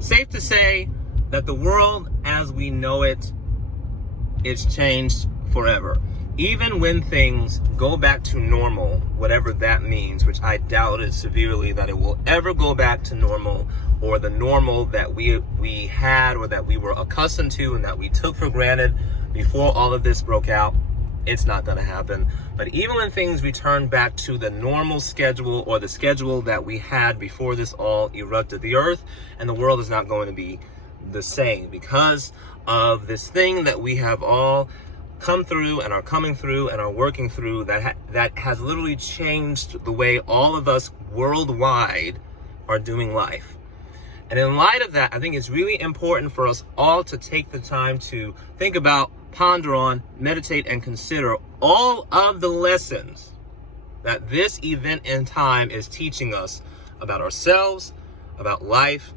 safe to say that the world as we know it is changed forever. Even when things go back to normal, whatever that means, which I doubt it severely that it will ever go back to normal, or the normal that we had or that we were accustomed to and that we took for granted before all of this broke out, it's not going to happen. But even when things return back to the normal schedule or the schedule that we had before this all erupted, the earth and the world is not going to be the same because of this thing that we have all come through and are coming through and are working through that has literally changed the way all of us worldwide are doing life. And in light of that, I think it's really important for us all to take the time to think about, ponder on, meditate, and consider all of the lessons that this event in time is teaching us about ourselves, about life,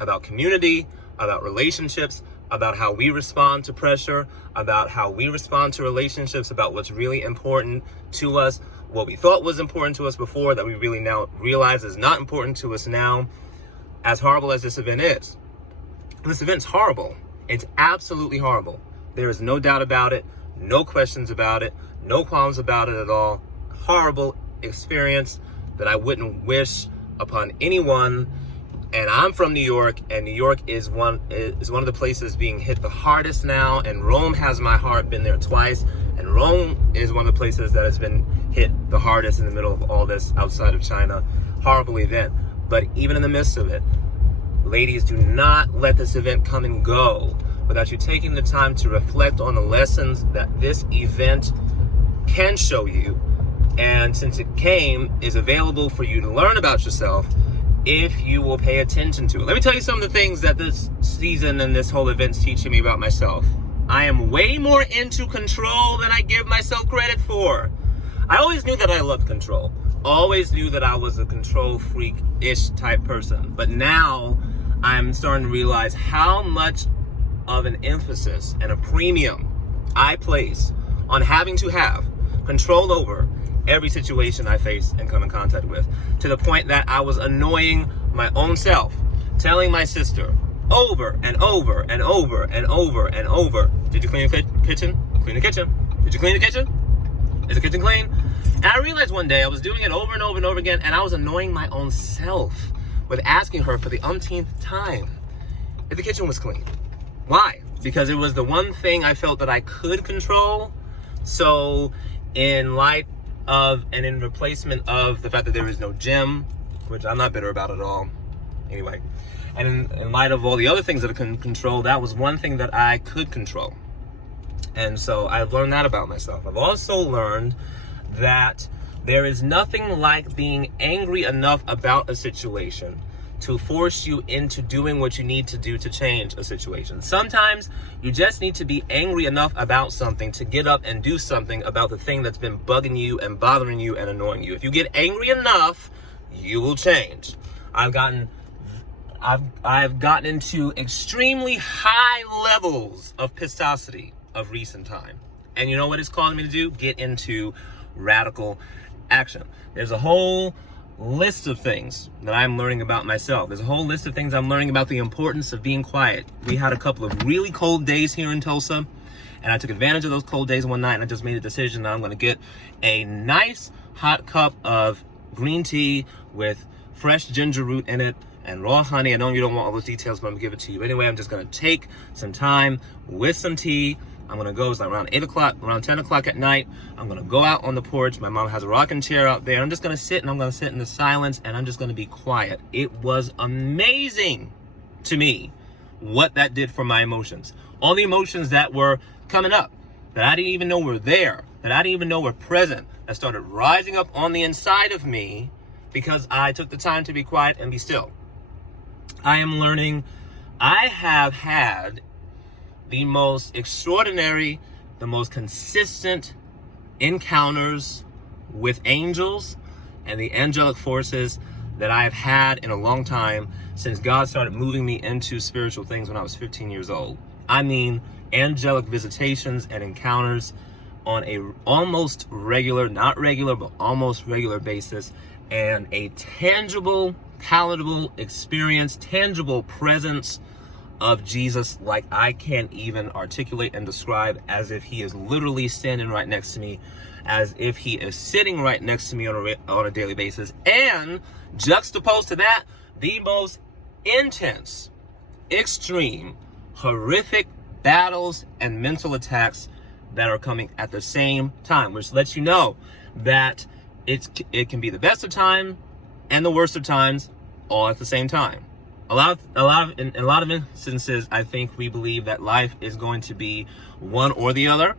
about community, about relationships, about how we respond to pressure, about how we respond to relationships, about what's really important to us, what we thought was important to us before that we really now realize is not important to us now, as horrible as this event is. This event's horrible. It's absolutely horrible. There is no doubt about it, no questions about it, no qualms about it at all. Horrible experience that I wouldn't wish upon anyone. And I'm from New York, and New York is one of the places being hit the hardest now, and Rome has my heart, been there twice, and Rome is one of the places that has been hit the hardest in the middle of all this outside of China. Horrible event. But even in the midst of it, ladies, do not let this event come and go without you taking the time to reflect on the lessons that this event can show you, and since it came, is available for you to learn about yourself if you will pay attention to it. Let me tell you some of the things that this season and this whole event's teaching me about myself. I am way more into control than I give myself credit for. I always knew that I loved control. Always knew that I was a control freak-ish type person. But now I'm starting to realize how much of an emphasis and a premium I place on having to have control over every situation I face and come in contact with, to the point that I was annoying my own self, telling my sister over and over and over and over and over, did you clean the kitchen? Clean the kitchen. Did you clean the kitchen? Is the kitchen clean? And I realized one day I was doing it over and over and over again, and I was annoying my own self with asking her for the umpteenth time if the kitchen was clean. Why? Because it was the one thing I felt that I could control. So in light of and in replacement of the fact that there is no gym, which I'm not bitter about at all anyway, and in light of all the other things that I can control, that was one thing that I could control. And so I've learned that about myself. I've also learned that there is nothing like being angry enough about a situation to force you into doing what you need to do to change a situation. Sometimes you just need to be angry enough about something to get up and do something about the thing that's been bugging you and bothering you and annoying you. If you get angry enough, you will change. I've gotten into extremely high levels of pistosity of recent time. And you know what it's calling me to do? Get into radical action. There's a whole list of things that I'm learning about myself. There's a whole list of things I'm learning about the importance of being quiet. We had a couple of really cold days here in Tulsa, and I took advantage of those cold days one night, and I just made a decision that I'm going to get a nice hot cup of green tea with fresh ginger root in it and raw honey. I know you don't want all those details, but I'm going to give it to you anyway. I'm just going to take some time with some tea. I'm going to go, it's like around 8 o'clock, around 10 o'clock at night. I'm going to go out on the porch. My mom has a rocking chair out there. I'm just going to sit, and I'm going to sit in the silence, and I'm just going to be quiet. It was amazing to me what that did for my emotions. All the emotions that were coming up, that I didn't even know were there, that I didn't even know were present, that started rising up on the inside of me because I took the time to be quiet and be still. I am learning. I have had the most extraordinary, the most consistent encounters with angels and the angelic forces that I have had in a long time since God started moving me into spiritual things when I was 15 years old. I mean, angelic visitations and encounters on a almost regular, not regular, but almost regular basis, and a tangible palatable experience, tangible presence of Jesus like I can't even articulate and describe, as if he is literally standing right next to me, as if he is sitting right next to me on a daily basis. And juxtaposed to that, the most intense, extreme, horrific battles and mental attacks that are coming at the same time, which lets you know that it can be the best of time and the worst of times all at the same time. In a lot of instances, I think we believe that life is going to be one or the other.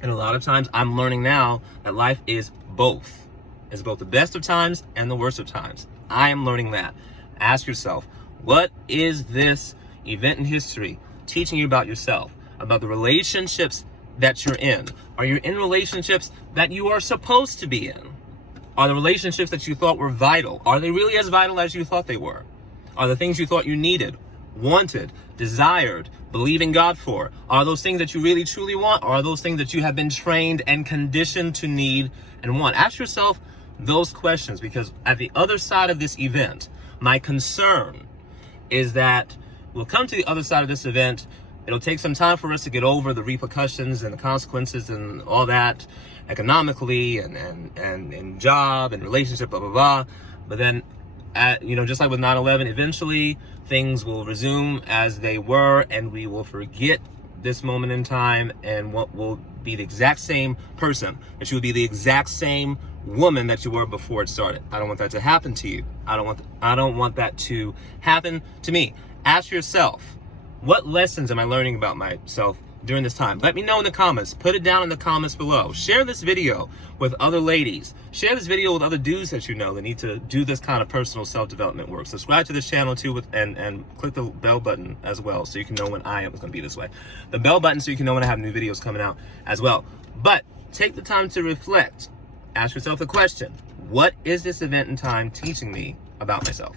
And a lot of times I'm learning now that life is both. It's both the best of times and the worst of times. I am learning that. Ask yourself, what is this event in history teaching you about yourself, about the relationships that you're in? Are you in relationships that you are supposed to be in? Are the relationships that you thought were vital, are they really as vital as you thought they were? Are the things you thought you needed, wanted, desired, believe in God for, are those things that you really truly want? Or are those things that you have been trained and conditioned to need and want? Ask yourself those questions, because at the other side of this event, my concern is that we'll come to the other side of this event. It'll take some time for us to get over the repercussions and the consequences and all that economically and job and relationship, blah, blah, blah. But then, just like with 9/11, eventually things will resume as they were, and we will forget this moment in time, and what will be the exact same person, that you will be the exact same woman that you were before it started. I don't want that to happen to you. I don't want that to happen to me. Ask yourself, what lessons am I learning about myself during this time? Let me know in the comments. Put it down in the comments below. Share this video with other ladies. Share this video with other dudes that you know that need to do this kind of personal self-development work. Subscribe to this channel too, and click the bell button as well, so you can know when I am going to be this way. The bell button so you can know when I have new videos coming out as well. But take the time to reflect. Ask yourself the question, what is this event in time teaching me about myself?